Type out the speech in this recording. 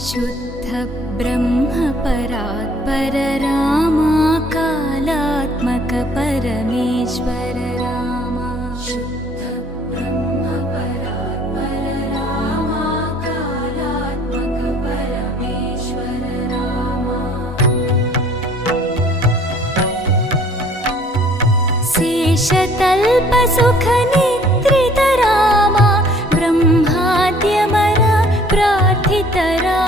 शुद्ध ब्रह्म परात्पर रामा कालात्मक परमेश्वर रामा शुद्ध ब्रह्म परात्पर रामा कालात्मक परमेश्वर रामा शेषतल्प सुख निद्रित रामा ब्रह्माद्यमर प्रार्थित रामा